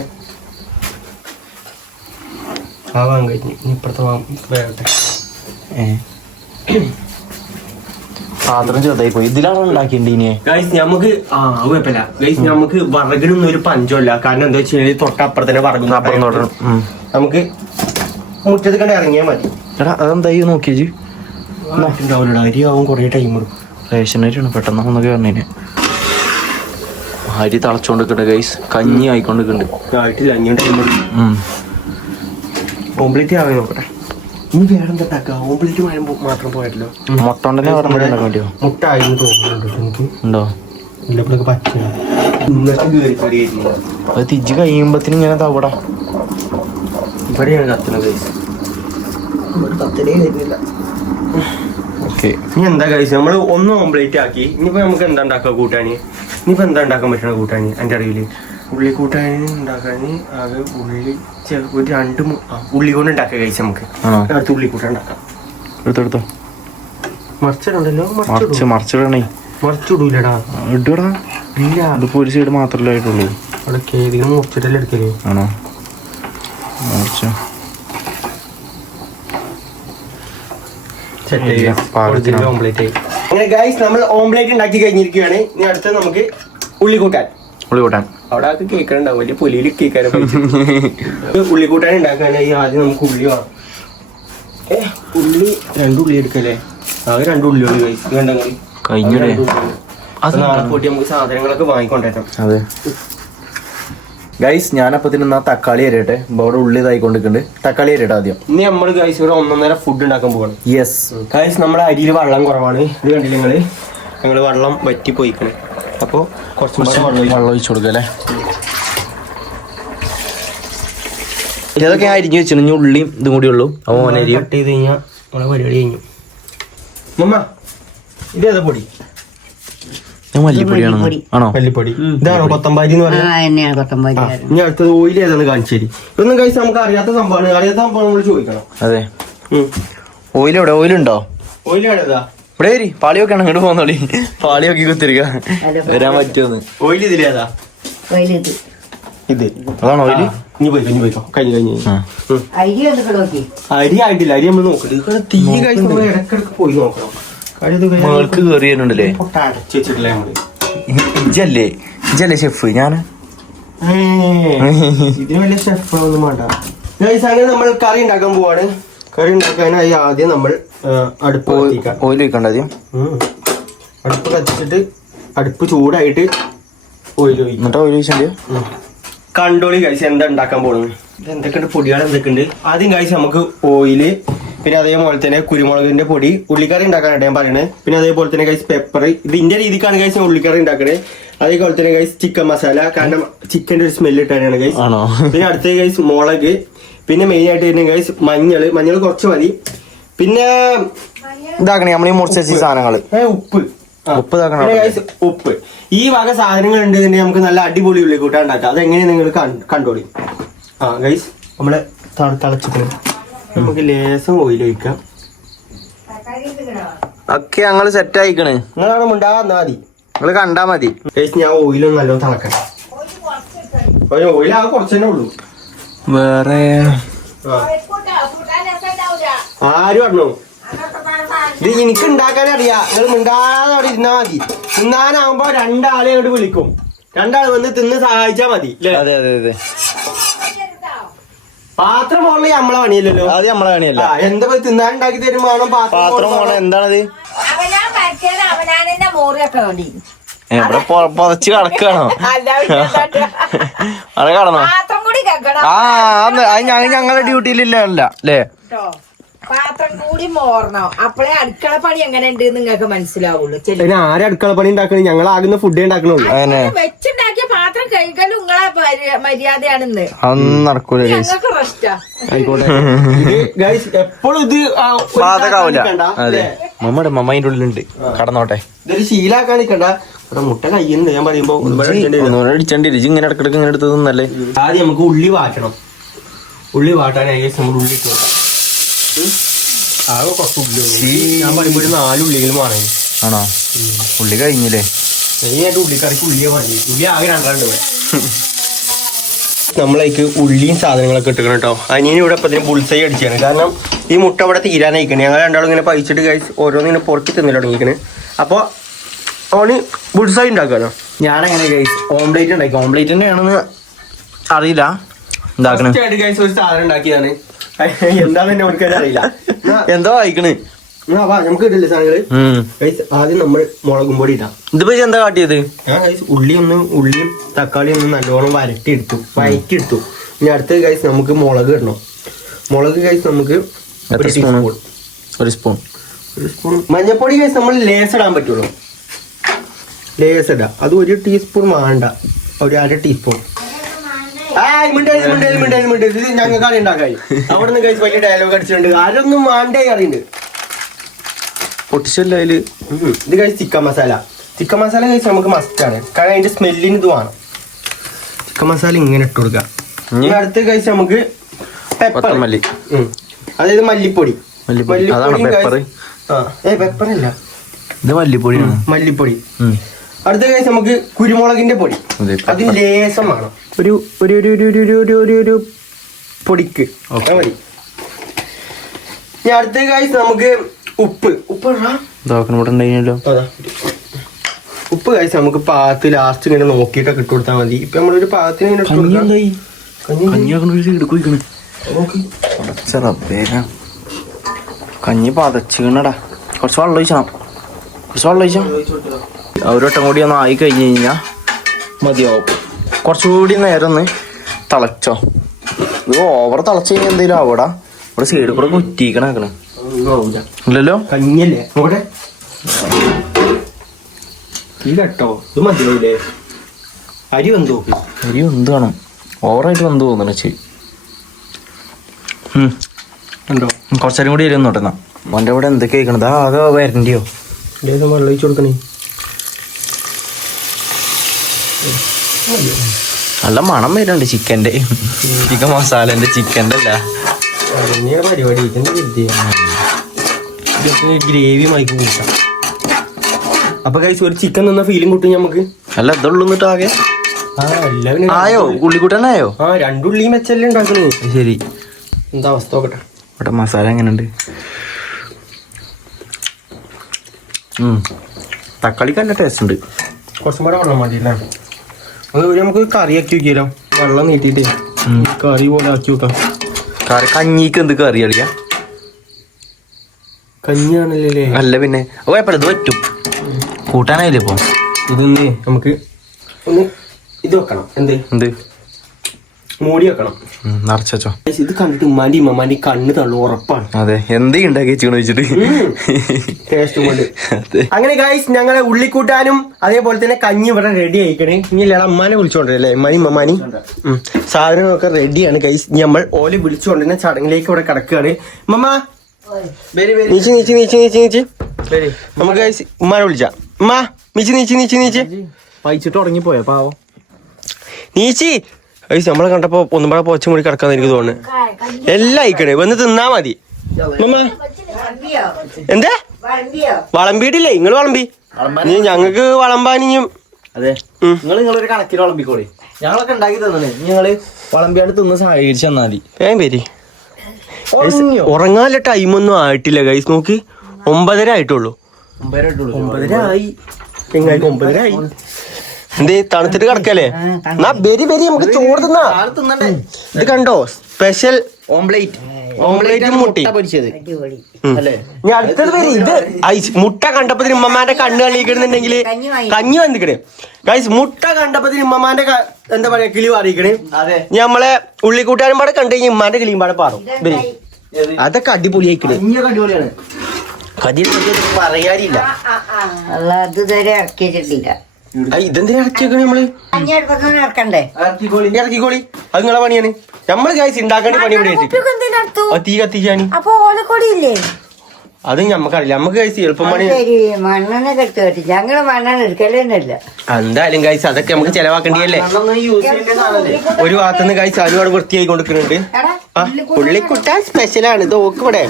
കഴിഞ്ഞു. ഇപ്പുറത്തെ വേവട്ടെ. പാത്രം ചെറുതായി പോയി. ഇതിലാണ് ഉണ്ടാക്കിണ്ടീനെ. നമുക്ക് കുഴപ്പമില്ല ഗൈസ്. നമുക്ക് വറകിനൊന്നും ഒരു പഞ്ചമല്ല. കാരണം എന്താ വെച്ച് കഴിഞ്ഞാൽ തൊട്ടപ്പുറം തന്നെ വറകും. നമുക്ക് മുറ്റത്ത് കണ്ട് ഇറങ്ങിയാൽ മതി. എടാ അതെന്തായി നോക്കിയേ? ഉണ്ടാവില്ല, അരിയാവും കുറേ ടൈം എടുക്കും. റേഷൻ അരിയാണ് പെട്ടെന്ന് ഒന്നൊക്കെ പറഞ്ഞേനെ. അരി തിളച്ചോണ്ടിരിക്കട്ടെ ഗൈസ്. കഞ്ഞി ആയിക്കൊണ്ടിരിക്കുന്നുണ്ട്. ആയിട്ടില്ല, അഞ്ഞൂറ് ടൈം എടുക്കും. ഓംപ്ലേറ്റ് ആവാൻ നോക്കട്ടെ. ഇനി വേറെന്താ? ഓംപ്ലേറ്റ് മാത്രം പോയല്ലോ. മുട്ട ഉണ്ടെന്നെ പറഞ്ഞിട്ട് ഉണ്ടാക്കാൻ പറ്റുമോ? മുട്ട ആയിരുന്നു തോന്നുന്നുണ്ട് എനിക്ക്. ഉണ്ടോ? ഇല്ലപ്പോഴൊക്കെ പച്ച അത് തിരിച്ച് കഴിയുമ്പത്തിന് ഇങ്ങനെ തവടാ. ഇവിടെയാണ് കത്തുന്നത്. കത്തലേ വരുന്നില്ല. ഓക്കെ, ഇനി എന്താ കഴിച്ചു? നമ്മൾ ഒന്ന് ഓംപ്ലേറ്റ് ആക്കി. ഇനിയിപ്പോ നമുക്ക് എന്താ ഉണ്ടാക്കുക കൂട്ടാനി? ഇനിയിപ്പോ എന്താ ഉണ്ടാക്കാൻ പറ്റണ കൂട്ടാനി? എൻ്റെ അറിവില് ഉള്ളി കൂട്ടാൻ ഉണ്ടാക്കാൻ ആകെ ഉള്ളി ഒരു 2 ഉള്ളി കൊണ്ട് ഉണ്ടാക്കാം കഴിച്ച് നമുക്ക്. അടുത്ത് ഉള്ളി കൂട്ടാൻ ഉണ്ടാക്കാം. എടുത്തെടുത്തോ. മറിച്ചിടണ്ടല്ലോ. മറിച്ചിടണേ. മറിച്ചിടൂലടാ. ഇടടാ. ഇല്ല, അതിപ്പോ ഒരു സൈഡ് മാത്രമല്ലേ ആയിട്ടുള്ളൂ. അവിടെ കേതിന് മുറിച്ചിട്ടല്ലേ എടുക്കല്. ആണോ? മറിച്ചോ. ഓംപ്ലേറ്റ്. അങ്ങനെ ഗൈസ് നമ്മൾ ഓംപ്ലേറ്റ് ഉണ്ടാക്കി കഴിഞ്ഞിരിക്കുകയാണ്. ഇനി അടുത്ത് നമുക്ക് ഉള്ളി കൂട്ടാൻ. അവിടെ ആൾക്ക് കേൾക്കണുണ്ടാവും, വലിയ പൊലിയിൽ കേൾക്കാനും ഉള്ളി കൂട്ടാൻ ഉണ്ടാക്കാണ്. ഈ ആദ്യം നമുക്ക് ഉള്ളി വേണം. ഉള്ളി 2 ഉള്ളി എടുക്കല്ലേ? ആകെ 2 ഉള്ളിയുള്ളൂ ഗൈസ്. വേണ്ടെങ്കിൽ നാളെ പോയിട്ട് നമുക്ക് സാധനങ്ങളൊക്കെ വാങ്ങിക്കൊണ്ടേക്കാം. അതെ ഗൈസ്, ഞാനപ്പത്തിന് തക്കാളി അരിയട്ടെ. അവിടെ ഉള്ളി ഇതായിക്കൊണ്ടിരിക്കുന്നുണ്ട്. തക്കാളി അരിയട്ടെ ആദ്യം. ഇനി നമ്മള് ഗൈസ് ഇവിടെ 1.5 ഫുഡ് ഉണ്ടാക്കാൻ പോകണം. യെസ് ഗൈസ്, നമ്മുടെ അരിയിൽ വെള്ളം കുറവാണ്. ഇത് കണ്ടില്ല ഞങ്ങള് വെള്ളം വറ്റി പോയിക്കണ്. അപ്പൊ കുറച്ചും വെള്ളം ഒഴിച്ചു കൊടുക്കുക അല്ലേ? ഇതൊക്കെ ഞാൻ അരിഞ്ഞു വെച്ചു. ഇനി ഉള്ളിയും ഇതും കൂടി ഉള്ളൂ. അപ്പൊ മോനരിയും കട്ട് ചെയ്ത് കഴിഞ്ഞാൽ നമ്മളെ പരിപാടി കഴിഞ്ഞു. മമ്മ, ഇതേതാ പൊടി? മല്ലിപ്പൊടിയാണോ? ആണോ? മല്ലിപ്പൊടി. ഇതാണോ കൊത്തമ്പാരി എന്ന് പറയുന്നത്? തന്നെയാണ് കൊത്തമ്പാരി. ഇനി അടുത്തത് ഓയിൽ ഏതാന്ന് കാണിച്ചേരി. ഇതൊന്നും കഴിച്ച് നമുക്ക് അറിയാത്ത സംഭവമാണ്. അറിയാത്ത സംഭവം നമ്മൾ ചോദിക്കണം. അതെ. ഓയിൽ എവിടെ? ഓയിലുണ്ടോ? ഓയിൽ ഏതാ? ഇവിടെ വരി. പാളിയൊക്കെ അങ്ങോട്ട് പോകുന്നോളി. പാളിയൊക്കെ കുത്തിരിക്ക വരാൻ പറ്റുമെന്ന്. ഓയിൽ ഇതിലേതാ? ഇത് അതാണോ ഓയില്? ഇനി പോയിക്കോ. കഴിഞ്ഞു. അരി ഒന്ന് നോക്കി. അരി ആയിട്ടില്ല. അരി നമ്മൾ നോക്കട്ടെ. തീ കഴിച്ച് നമ്മൾ ഇടക്കിടക്ക് പോയി നോക്കണം. മേൾക്ക് കയറി വരുന്നുണ്ടല്ലേ? അടച്ചു വെച്ചിട്ടില്ലേ നമ്മള്? ഇജല്ലേ ഷെഫ്? ഞാൻ ഇതിന് വലിയ ഷെഫൊന്നും വേണ്ട. അങ്ങനെ നമ്മൾ കറി ഉണ്ടാക്കാൻ പോവാണ്. കറി ഉണ്ടാക്കാനായി ആദ്യം നമ്മൾ അടുപ്പ് കത്തിക്കാം. ഓയിൽ വെക്കണ്ട ആദ്യം? അടുപ്പ് കത്തിച്ചിട്ട് അടുപ്പ് ചൂടായിട്ട് ഓയിൽ ഒഴിക്കും. എന്നിട്ട് ഓയിൽ ഒഴിച്ചേ കണ്ടോളി കഴിച്ച് എന്താ ഉണ്ടാക്കാൻ പോകുന്നത്. എന്തൊക്കെയുണ്ട് പൊടികൾ എന്തൊക്കെയുണ്ട്. ആദ്യം കഴിച്ച് നമുക്ക് ഓയില്, പിന്നെ അതേപോലെ തന്നെ കുരുമുളകിന്റെ പൊടി. ഉള്ളിക്കറി ഉണ്ടാക്കാനായിട്ട് ഞാൻ പറയുന്നത്. പിന്നെ അതേപോലെ തന്നെ കഴിച്ച് പെപ്പർ. ഇത് ഇന്റെ രീതിക്കാണ് കഴിച്ച് ഉള്ളിക്കറി ഉണ്ടാക്കണേ. അതേപോലെ തന്നെ കഴിച്ച് ചിക്കൻ മസാല, കാരണം ചിക്കൻ്റെ ഒരു സ്മെല്ല് ഇട്ടാണ് കഴിച്ച്. പിന്നെ അടുത്ത കഴിച്ച് മുളക്, പിന്നെ മെയിൻ ആയിട്ട് തന്നെ കഴിച്ച് മഞ്ഞൾ കുറച്ച് മതി. പിന്നെ ഇതാക്കണേ നമ്മൾ ഈ മുറിച്ച സാധനങ്ങള്. ഉപ്പ് ഇതാക്കണം. ഉപ്പ്. ഈ വക സാധനങ്ങൾ ഉണ്ടെങ്കിൽ നമുക്ക് നല്ല അടിപൊളി ഉള്ളി കൂട്ടാൻ ഉണ്ടാക്കാം. അതെങ്ങനെയാണ് നിങ്ങൾ കണ്ടോളി. ഗൈസ്, നമ്മളെ തിളച്ചിട്ട് നമുക്ക് ലേസം ഓയിൽ ഒഴിക്കാം. ഒക്കെ ഞങ്ങള് സെറ്റ് ആയിക്കണ്. നിങ്ങളവിടെ ഉണ്ടാകാ മതി. നിങ്ങള് കണ്ടാ മതി. ഗൈസ്, ഞാൻ ഓയിലൊന്നും നല്ലോണം തിളക്കണം. ഓയിൽ ആ കുറച്ച് തന്നെ ഉള്ളൂ. വേറെ ആരും പറഞ്ഞോ? ഇത് എനിക്ക് ഉണ്ടാക്കാൻ അറിയാം. നിങ്ങൾ മിണ്ടാതെ അവിടെ ഇരുന്നാ മതി. തിന്നാനാകുമ്പോ 2 ആളെ അങ്ങോട്ട് വിളിക്കും. 2 ആൾ വന്ന് തിന്ന് സഹായിച്ചാ മതി. അതെ അതെ അതെ. പാത്രം പോലുള്ള നമ്മളെ പണിയല്ലല്ലോ. അത് നമ്മളെ പണിയല്ല. എന്താ തിന്നാൻ ഉണ്ടാക്കി തരും വേണം. പാത്രം പോണ എന്താണത്? അവനാനെന്നെ മോറിയൊക്കെ വേണ്ടി ഇവിടെ പൊതച്ച് കിടക്കാണോ? അവിടെ കടന്നോ? പാത്രം കൂടി കേക്കണം. ഞങ്ങളുടെ ഡ്യൂട്ടിയിലില്ല അല്ലേ? പാത്രം കൂടി മോറണം. അപ്പളേ അടുക്കള പണി എങ്ങനെ ഉണ്ട് നിങ്ങൾക്ക് മനസ്സിലാവുള്ളൂ. പിന്നെ ആരെ അടുക്കള പണി ഉണ്ടാക്കണേ? ഞങ്ങൾ ആകുന്ന ഫുഡേ ഉണ്ടാക്കണുള്ളൂ. വെച്ചുണ്ടാക്കിയ പാത്രം കഴുകലും നിങ്ങളെ മര്യാദയാണെന്ന്. അതൊന്നും നടക്കൂല. ഞങ്ങൾക്ക് റെസ്റ്റാ. ആയിക്കോട്ടെ. എപ്പോഴും ഇത് അതെ. മമ്മ അതിന്റെ ഉള്ളിലുണ്ട്. കടന്നോട്ടെ. ഇതൊരു ശീലാക്കാൻ നിൽക്കണ്ട. മുട്ട കയ്യുന്നുണ്ട് ഞാൻ പറയുമ്പോ. അടിച്ചണ്ടി ഇങ്ങനെ ഇടക്കിടക്ക് ഇങ്ങനെ എടുത്തതൊന്നല്ലേ. ആദ്യം നമുക്ക് ഉള്ളി വാട്ടണം. ഉള്ളി വാട്ടാനായി നമ്മൾ ഉള്ളി ഇട്ട് കൊടുക്കാം. ആകെ കുറച്ച് ഉള്ളി. ഞാൻ പറയുമ്പോ ഒരു 4 ഉള്ളികളും വേണം. ആണോ? ഉള്ളി കഴിഞ്ഞില്ലേ? മെയിനായിട്ട് ഉള്ളിക്കറിക്ക് ഉള്ളിയെ പറഞ്ഞു. ഉള്ളി ആകെ 2 നമ്മളേക്ക് ഉള്ളിയും സാധനങ്ങളൊക്കെ ഇട്ടിക്കണം കേട്ടോ. അനിയനും ഇവിടെ ഇപ്പൊ ബുൾസൈ അടിച്ചാണ്. കാരണം ഈ മുട്ട ഇവിടെ തീരാനായിക്കണേ. ഞങ്ങൾ 2 ആളും ഇങ്ങനെ പഴിച്ചിട്ട് കഴിച്ച് ഓരോന്നിങ്ങനെ പുറത്ത് തിന്നിട്ട് തുടങ്ങിക്കണ്. അപ്പോൾ ഓന് ബുൾസൈ ഉണ്ടാക്കാനോ? ഞാനങ്ങനെ കഴിച്ച് ഓംപ്ലേറ്റ് ഉണ്ടാക്കി. ഓംപ്ലേറ്റിന്റെ ആണെന്ന് അറിയില്ല. എന്താക്കണ കഴിച്ച് ഒരു സാധനം ഉണ്ടാക്കിയതാണ്. എന്താന്ന് തന്നെ ഓർക്കാൻ അറിയില്ല. എന്തോ വായിക്കണ്. നമുക്ക് ഇടില്ലേ സാധനങ്ങള്. ആദ്യം നമ്മൾ മുളകും പൊടി ഇടാം. ഇതിപ്പോ എന്താ കാട്ടിയത്? ഞാൻ ഉള്ളിയും തക്കാളിയും ഒന്ന് നല്ലോണം വഴറ്റിയെടുത്തു. ഇനി അടുത്ത കഴിച്ച് നമുക്ക് മുളക് ഇടണം. മുളക് കഴിച്ച് നമുക്ക് ഒരു സ്പൂൺ മഞ്ഞപ്പൊടി കഴിച്ച് നമ്മൾ ലേസ് ഇടാൻ പറ്റുള്ളൂ. ലേസ് ഇടാം. അത് 1 ടീസ്പൂൺ വേണ്ട, ഒരു 1/2 ടീസ്പൂൺ. ഞങ്ങൾക്കാണ് ഉണ്ടാക്കായി. അവിടെ നിന്ന് കഴിച്ച് വലിയ ഡയലോഗ് അടിച്ചിട്ടുണ്ട്. ആരൊന്നും വേണ്ടേ അറിയുന്നുണ്ട്. പൊട്ടിച്ചല്ലോ അതില്. ഇത് കഴിച്ച് ചിക്കൻ മസാല കഴിച്ച് നമുക്ക് മസ്റ്റാണ്. കാരണം അതിന്റെ സ്മെല്ലിന് ഇത് വേണം. ചിക്കൻ ചിക്കൻ മസാല ഇങ്ങനെ ഇട്ട് കൊടുക്കാം. ഇനി അടുത്ത് കഴിച്ച് നമുക്ക് കൊത്തമല്ലി, അതായത് മല്ലിപ്പൊടി. പെപ്പർ പെപ്പറല്ല, ഇത് മല്ലിപ്പൊടിയാണ്. മല്ലിപ്പൊടി. അടുത്ത കഴിച്ച് നമുക്ക് കുരുമുളകിന്റെ പൊടി. അതിന് ലേസം വേണം, ഒരു ഒരു ഒരു ഒരു ഒരു ഒരു ഒരു ഒരു പൊടിക്ക് മതി. ഇനി അടുത്ത കഴിച്ച് നമുക്ക് ഉപ്പ്. ഉപ്പ് ഉണ്ടല്ലോ. ഉപ്പ് കഴിച്ച് നമുക്ക് പാകത്ത് ലാസ്റ്റ് ഇങ്ങനെ നോക്കിയിട്ടൊക്കെ ഇട്ട് കൊടുത്താൽ മതി. ഇപ്പൊ നമ്മളൊരു പാകത്തിന് ഇങ്ങനെ ഇട്ട് കൊടുക്കാം. കഞ്ഞി പതച്ചിണടാ. കുറച്ച് വെള്ളം ഒഴിച്ചണം, കുറച്ച് വെള്ളം ഒഴിച്ചാ ഒരു വട്ടം കൂടി ഒന്ന് ആയി കഴിഞ്ഞ് കഴിഞ്ഞാൽ മതിയാവും. കുറച്ചുകൂടി നേരം ഒന്ന് തിളച്ചോ. ഇത് ഓവർ തിളച്ച് കഴിഞ്ഞാൽ എന്തെങ്കിലും ആവൂടാ. ഇവിടെ സൈഡിൽ കൂടെ കുറ്റിക്കണാക്കണേ ഇല്ലല്ലോ. കഞ്ഞിയല്ലേ നോക്കട്ടെ. കേട്ടോ ഇത് മതിയാവൂലേ? അരി വെന്തോ? അരി എന്ത് വേണം, ഓവറായിട്ട് വെന്ത് തോന്നണ ചെയ്. ഉണ്ടോ? കുറച്ചേരം കൂടി അരി ഒന്ന് നോട്ടെന്നാ. മോൻ്റെ ഇവിടെ എന്തൊക്കെ കഴിക്കണത്? ആകെ വരണ്ടിയോ? വെള്ളം ഒഴിച്ചു കൊടുക്കണേ. നല്ല മണം വരുന്നുണ്ട് ചിക്കൻ്റെ, ചിക്കൻ മസാലൻ്റെ, ചിക്കൻ്റെ അല്ല പരിപാടി. ഗ്രേവി മൈക്ക് കൂട്ടാം. അപ്പൊ കഴിച്ച് ഒരു ചിക്കൻ തന്ന ഫീലും കൂട്ടും നമുക്ക്. അല്ല ഇതുള്ളിട്ട് ആകെ ആയോ? ഉള്ളിക്കൂട്ടാനായോ? 2 ഉള്ളിയും വെച്ചല്ലേ ഉണ്ടാക്കണേ. ശരി, എന്താ അവസ്ഥ നോക്കട്ടെ. ഇവിടെ മസാല എങ്ങനെയുണ്ട്? തക്കാളിക്ക് നല്ല ടേസ്റ്റ് ഉണ്ട്. കുറച്ചും കൂടെ വെള്ളം മതി അല്ലേ? അത് നമുക്ക് കറി ആക്കി വെക്കാലോ. വെള്ളം നീട്ടിട്ടേ കറി പോലെ ആക്കി വെക്കാം. കഞ്ഞിക്ക് എന്ത് കറി കളിയാ? കഞ്ഞിയാണല്ലേ? അല്ല പിന്നെ കുഴപ്പമില്ല, ഇത് പറ്റും. കൂട്ടാനായില്ലേ ഇപ്പൊ? ഇതൊന്ന് നമുക്ക് ഒന്ന് ഇത് വെക്കണം. എന്ത് മൂടി വെക്കണം. നിറച്ചോ. ഇത് കണ്ടിട്ട് ഉമ്മാന്റെ ഇമ്മമാന്റെ കണ്ണ് തള്ളു, ഉറപ്പാണ്. അതെ, എന്ത് ഉണ്ടാക്കി വെച്ചിട്ട് വെച്ചിട്ട് ടേസ്റ്റ് കൊണ്ട്. അങ്ങനെ ഗൈസ് ഞങ്ങളെ ഉള്ളിക്കൂട്ടാനും അതേപോലെ തന്നെ കഞ്ഞി ഇവിടെ റെഡി ആയിക്കണേ. ഇനി അമ്മാനെ വിളിച്ചോണ്ടല്ലേ, ഉമ്മാനി ഉമ്മമാനി സാധനങ്ങളൊക്കെ റെഡിയാണ് ഗൈസ്. നമ്മൾ ഓല് വിളിച്ചുകൊണ്ടിരുന്ന ചടങ്ങിലേക്ക് ഇവിടെ കിടക്കുകയാണ്. ഉമ്മ നീച്ച് നീച്ച് നീച്ച് നീച്ച് നീച്ച് നമുക്ക് ഗൈസ് ഉമ്മാനെ വിളിച്ച. ഉമ്മ നീച്ച് നീച്ച് നീച്ച് നീച്ച് പൈച്ചിട്ട് ഉറങ്ങിപ്പോയോ പാവോ? നീച്ചി ഗൈസ് നമ്മളെ കണ്ടപ്പോ ഒന്നും പാടെ പോച്ച മുടി കിടക്കാന്ന് എനിക്ക് തോന്നുന്നു. എല്ലാം അയക്കണേ, വന്ന് തിന്നാ മതി. എന്താ വളമ്പിയിട്ടില്ലേ? നിങ്ങള് വളമ്പി, നീ ഞങ്ങക്ക് വളമ്പാനിയും. അതെ, നിങ്ങളൊരു കണക്കിന് വളമ്പിക്കോളി. ഞങ്ങളൊക്കെ ഉണ്ടാക്കി തന്നെ നിങ്ങള് വളമ്പിയാണ്ട് തിന്ന് സഹകരിച്ച് തന്നാ മതി. പേര് ഉറങ്ങാനുള്ള ടൈമൊന്നും ആയിട്ടില്ല ഗൈസ്. നോക്ക് 9:30 ആയിട്ടുള്ളൂ. 9:30 ആയി. എങ്ങനെ 9:30 ആയി? എന്തേ തണുത്തിട്ട് കിടക്കല്ലേ? എന്നാ ബെരി ബെരി നമുക്ക് ചോറ് തിന്നാ. ഇത് കണ്ടോ, സ്പെഷ്യൽ ഓംലേറ്റ് മുട്ടി പൊരിച്ചത്. ഞാൻ അടുത്തത് വരെ ഇത് മുട്ട കണ്ടപ്പോ ഉമ്മമാന്റെ കണ്ണ് കളിക്കണെന്നുണ്ടെങ്കിൽ കഞ്ഞി വന്നിക്കണേ ഗൈസ്. മുട്ട കണ്ടപ്പോ ഉമ്മമാന്റെ എന്താ പറയാ കിളി പാറിയിക്കണേ. നമ്മളെ ഉള്ളിക്കൂട്ടാനും പാടെ കണ്ടു കഴിഞ്ഞാൽ ഉമ്മാന്റെ കിളിയും പാടെ പാറും. അതൊക്കെ അടിപൊളിയായിക്കണേ. പറയാനില്ല. ഇതെന്തിനാ ഇറക്കിയേക്കണേ നമ്മള്? ഇറക്കണ്ടേ? ഇറക്കിക്കോളി, അത് നിങ്ങളെ പണിയാണ്. നമ്മള് ഗൈസ് ഉണ്ടാക്കേണ്ട പണി ഇവിടെ തീ കത്തിച്ചാനി. അത് ഞമ്മക്കറിയില്ല. നമുക്ക് ഗൈസ് എളുപ്പം പണി. മണ്ണെണ്ണ കെട്ടി ഞങ്ങള് മണ്ണെണ്ണ എടുക്കലെന്നല്ല. എന്തായാലും ഗൈസ് അതൊക്കെ നമുക്ക് ചെലവാക്കേണ്ടിയല്ലേ. ഒരു ഭാഗത്തുനിന്ന് ഗൈസ് ഒരുപാട് വൃത്തിയായി കൊടുക്കുന്നുണ്ട്. ഉള്ളിക്കുട്ടാൻ സ്പെഷ്യലാണ് ഇത്. ഓക്ക് ഇവിടെ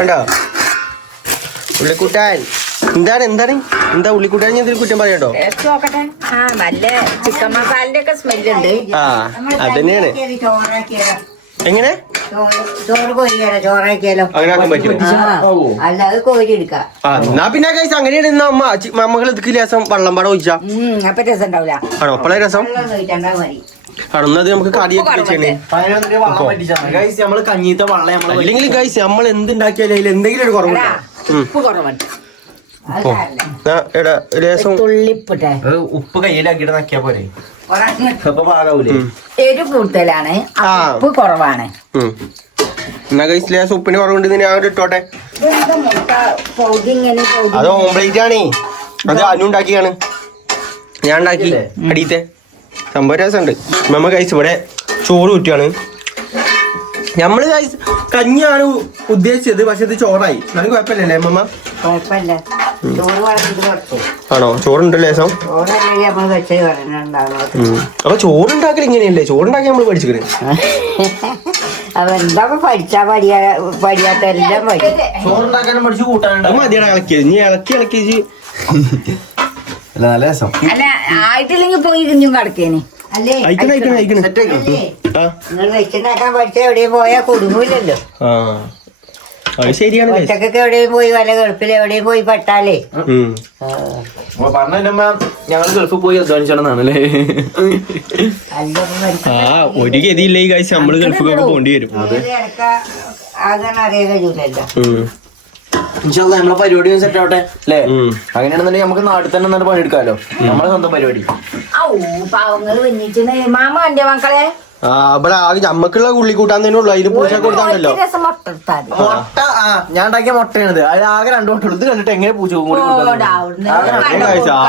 കണ്ടോ ഉള്ളിക്കുട്ടാൻ. എന്താ ഉള്ളിക്കുട്ടാൻ എന്തെങ്കിലും കുറ്റം പറയട്ടോ? നല്ല ചിക്കൻ മസാലന്റെ ഒക്കെ സ്മെല്ലുണ്ട്. അതന്നെയാണ്. എങ്ങനെ ചോറാക്കിയാലോ? അങ്ങനെ ആക്കാൻ പറ്റുമോ? അല്ല അത് കോരി എടുക്കാം. എന്നാ പിന്നെ കഴിച്ച അങ്ങനെയാണ്. ഇന്ന് മമ്മകൾ ഇതൊക്കെ രസം വെള്ളം പാടം ഒഴിച്ചാ അപ്പൊ രസം ഉണ്ടാവില്ല. ആണോ? അപ്പോഴേ രസം ആണോ? അത് നമുക്ക് കടിയൊക്കെ വെച്ചേ. നമ്മള് കഞ്ഞീത്തെ വെള്ളം അല്ലെങ്കിൽ കഴിച്ച് നമ്മൾ എന്തുണ്ടാക്കിയാലും അതിൽ എന്തെങ്കിലും ഒരു കുറവുണ്ടോ? ഉപ്പ് കയ്യിലാക്കിട്ട് നക്കിയാ പോരെ? പാകാവൂലേ? എരിവ് കൂടുതലാണ്, ഉപ്പ് കുറവാണ്. എന്നാ കഴിച്ച് ലേശം ഉപ്പിന് കുറവുണ്ട്. ഞാൻ ഇട്ടോട്ടെ. അത് ഓംപ്ലേറ്റ് ആണേ. അത് അനുണ്ടാക്കിയാണ്, ഞാൻ ഉണ്ടാക്കി. അടിയത്തെ സംഭവം രസമുണ്ട്. നമ്മ കഴിച്ച് ഇവിടെ ചോറ് കുറ്റിയാണ്. നമ്മള് കഞ്ഞിയാണ് ഉദ്ദേശിച്ചത്, പക്ഷെ ഇത് ചോറായി. എന്നാലും കുഴപ്പമില്ലല്ലേ അമ്മമ്മ? കുഴപ്പമില്ല, ചോറ് വളർന്നിട്ട് കൊടുത്തു. ആണോ? ചോറുണ്ട് ലേസം? ചോറല്ലെങ്കിൽ നമ്മൾ വെച്ചത് പറഞ്ഞിട്ടുണ്ടാവുന്നത്. അപ്പൊ ചോറുണ്ടാക്കൽ ഇങ്ങനെയല്ലേ? ചോറുണ്ടാക്കി നമ്മള് പഠിച്ചിട്ട് അപ്പൊ എന്താ പഠിയാത്ത എല്ലാം പഠിക്കും. ചോറുണ്ടാക്കാനും പഠിച്ചു കൂട്ടാനുണ്ട്. മതിയാണ് ഇളക്കിയത്. നീ ഇളക്കി അല്ല നല്ല രസം. അല്ല ആയിട്ടില്ലെങ്കിൽ പോയി ഇരിഞ്ഞും കിടക്കേന്. അല്ലേ അയക്കണ നിങ്ങൾ വെച്ചുണ്ടാക്കാൻ പഠിച്ച എവിടെയും പോയാൽ കുടുങ്ങൂലല്ലോ. അത് ശരിയാണ്. ഒറ്റക്കൊക്കെ എവിടെയും പോയി വല്ല ഗൾഫിൽ എവിടെയും പോയി പെട്ടാലേ. പറഞ്ഞ ഞങ്ങൾ ഗൾഫിൽ പോയി അധ്വാനിച്ചാണെന്നാണല്ലേ. ഒരു ഗതിയില്ല ഈ കാഴ്ച, നമ്മള് ഗൾഫിലൊക്കെ പോണ്ടി വരും. ആകാൻ അറിയാൻ കഴിയൂലല്ലോ. നമ്മളെ പരിപാടി സെറ്റ് ആവട്ടെ അല്ലേ? അങ്ങനെയാണെന്നുണ്ടെങ്കിൽ നമുക്ക് നാട്ടിൽ തന്നെ നല്ല പണിയെടുക്കാമല്ലോ. നമ്മളെ സ്വന്തം പരിപാടി. പാവങ്ങള് വന്നിട്ട് മാമ കണ്ടേ മക്കളെ ഇവിടെ ആകെ നമ്മക്കുള്ള ഉള്ളി കൂട്ടാൻ തന്നെ ഉള്ളു. അതിന് പൂച്ച കൊടുത്താണല്ലോ രസം മുട്ട എടുത്താൽ മുട്ട. ഞാൻ ഉണ്ടാക്കിയ മുട്ടയാണിത്. അത് ആകെ 2 മുട്ട ഇത് കണ്ടിട്ട് എങ്ങനെ പൂച്ച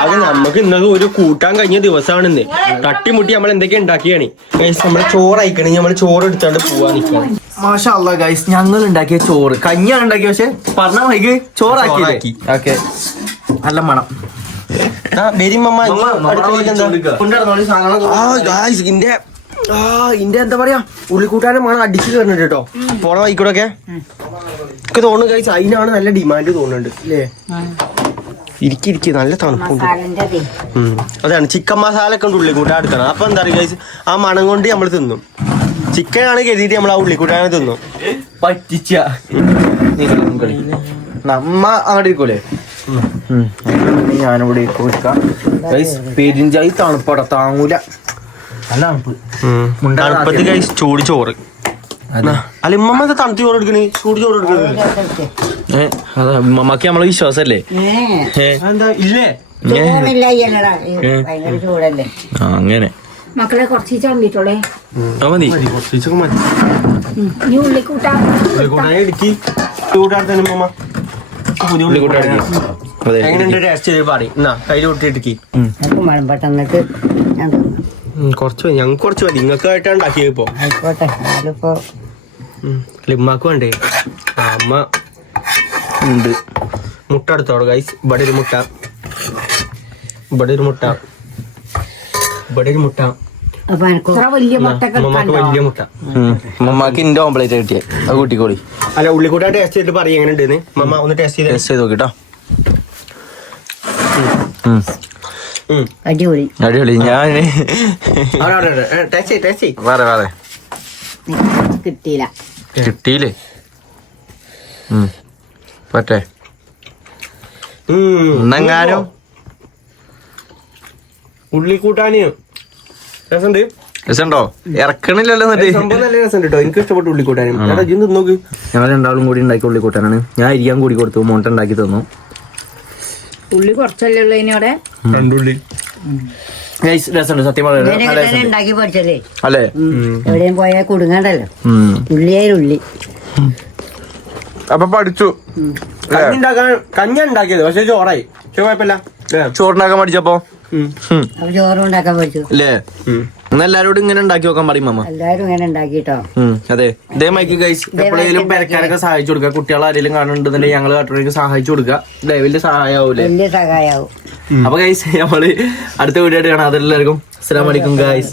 ആകെ നമുക്ക് ഇന്നത് ഒരു കൂട്ടാൻ കഴിഞ്ഞ ദിവസമാണെന്ന്. തട്ടിമുട്ടി നമ്മൾ എന്തൊക്കെ ഉണ്ടാക്കിയാണ്. നമ്മളെ ചോറ് അയക്കണെങ്കിൽ നമ്മള് ചോറ് എടുത്താണ്ട് പോവാൻ നിൽക്കണം. മാഷാ അല്ലാഹ് ഗൈസ്, ഞങ്ങൾ ഉണ്ടാക്കിയ ചോറ് കഞ്ഞിയാണ് ഉണ്ടാക്കിയ, പക്ഷെ പറഞ്ഞ വൈകി ചോറാക്കി. ഓക്കെ, നല്ല മണം. ഇന്റെ എന്താ പറയാ ഉള്ളിക്കൂട്ടാനും മണം അടിച്ചു കയറുന്നുണ്ട് കേട്ടോ. പോണ വൈക്കൂടൊക്കെ എനിക്ക് തോന്നുന്നു കഴിച്ച് അതിനാണ് നല്ല ഡിമാൻഡ് തോന്നുന്നുണ്ട് അല്ലേ? ഇരിക്കി നല്ല തണുപ്പുണ്ട്. അതാണ് ചിക്കൻ മസാല ഒക്കെ ഉണ്ട് ഉള്ളിക്കൂട്ടാൻ എടുക്കണം. അപ്പൊ എന്താ പറയുക കഴിച്ച് ആ മണം കൊണ്ട് നമ്മൾ തിന്നും. ചിക്കൻ ആണ് കരുതിയിട്ട് നമ്മൾ ആ ഉള്ളിക്കൂട്ടാനെ തിന്നും. പറ്റിച്ച നമ്മ അങ്ങോട്ട് ഇരിക്കൂലേ? ഞാനിവിടെ കൊടുക്കാം. പെരിഞ്ചായി തണുപ്പട താങ്ങൂല. നല്ല തണുപ്പ്. തണുപ്പത്ത് കഴിച്ച് ചൂട് ചോറ്. അല്ല ഉമ്മ തണുത്ത് ചോറ് എടുക്കണേ? ചൂട് ചോറ് എടുക്കണേ? അതാ ഉമ്മക്ക് നമ്മളെ വിശ്വാസല്ലേ? എന്താ ഇല്ലേ? ഭയങ്കര ചൂടല്ലേ. അങ്ങനെ മക്കളെ കുറച്ച് ചമ്പിട്ടോളേ. മതി കുറച്ചൊക്കെ മതി. നീ ഉള്ളിക്കൂട്ടാ ഉള്ളിക്കൂട്ടാൻ ഇടുക്കി ചൂടാൻ തന്നെ ഉമ്മ എങ്ങനെയുണ്ട് ടേസ്റ്റ് ചെയ്ത് പറയും. എന്നാ കയ്യിൽ കൂട്ടി ഇടുക്കി പെട്ടെന്നിട്ട് കുറച്ച് മതി. ഞങ്ങൾക്ക് കുറച്ച് മതി. നിങ്ങൾക്ക് ആയിട്ടാണ് ഉണ്ടാക്കിയത് ഇപ്പൊ. ആയിക്കോട്ടെ. ഞാനിപ്പോ ഉമ്മാക്ക് വേണ്ടേ? അമ്മ ഉണ്ട്. മുട്ട എടുത്തോളൂ ഗൈസ്. ഇവിടെ ഒരു മുട്ട, ഇവിടെ ഒരു മുട്ട, ഇവിടെ ഒരു മുട്ട. വലിയ മുട്ട ഉമ്മക്ക് വലിയ മുട്ട. ഉമ്മക്ക് ഇന്റെ ഓംപ്ലേറ്റ് കിട്ടിയ അത് കൂട്ടിക്കോളി. അല്ല ഉള്ളിക്കൂട്ടാൻ ടേസ്റ്റ് ചെയ്തിട്ട് പറയും എങ്ങനെ ഉണ്ടെന്ന്. മമ്മ ഒന്ന് ടേസ്റ്റ് ചെയ്ത് നോക്കിട്ടോ. അടിപൊളി അടിപൊളി. ഞാൻ വേറെ വേറെ കിട്ടിയില്ല. കിട്ടിയില്ലേ? പറ്റേ എന്നെങ്ങാനും ഉള്ളിക്കൂട്ടാന് രസമുണ്ട്. രസമുണ്ടോ? ഇറക്കണില്ലല്ലോ. സംഭവം നല്ല രസമുണ്ട് കേട്ടോ. എനിക്ക് ഇഷ്ടപ്പെട്ടു ഉള്ളിക്കൂട്ടാനും. നോക്ക്, ഞങ്ങൾ 2 കൂടി ഉണ്ടാക്കി ഉള്ളിക്കൂട്ടാനാണ്. ഞാൻ ഇരിക്കാൻ കൂടി കൊടുത്തു, മോട്ട ഉണ്ടാക്കി തന്നു. ഉള്ളി കുറച്ചല്ലേ ഉള്ളു ഇതിനോടെ. 2 ഉള്ളി രസമുണ്ട് സത്യം പറഞ്ഞാൽ. ഉണ്ടാക്കി പഠിച്ചല്ലേ അല്ലേ? എവിടെയും പോയാൽ കുടുങ്ങണ്ടല്ലോ. ഉള്ളിയായാലും ഉള്ളി. അപ്പൊ പഠിച്ചു. കഞ്ഞ ഉണ്ടാക്കിയത് പക്ഷെ ചോറായി. കുഴപ്പമില്ല. ചോറുണ്ടാക്കാൻ പഠിച്ചപ്പോ അപ്പൊ ചോറും ഉണ്ടാക്കാൻ പഠിച്ചു അല്ലേ? എല്ലാരോടും ഇങ്ങനെ ഉണ്ടാക്കി നോക്കാൻ പറയും മമ്മ. എല്ലാരും ഇങ്ങനെ ഉണ്ടാക്കിട്ടോ. അതെ, ഇതേ മൈക്ക് ഗൈസ് എപ്പോഴെങ്കിലും പെരക്കാരൊക്കെ സഹായിച്ചു കൊടുക്കുക. കുട്ടികളെ ആരെങ്കിലും കാണുന്നുണ്ടെന്നുണ്ടെങ്കിൽ ഞങ്ങൾ കാട്ടുകാർക്ക് സഹായിച്ചു കൊടുക്കുക. വലിയ സഹായാവൂലേ? വലിയ സഹായാവും. അപ്പൊ ഗൈസ് നമ്മള് അടുത്ത വീഡിയോ ആയിട്ട് കാണാം. അതെല്ലാവർക്കും അസ്സലാമു അലൈക്കും ഗൈസ്.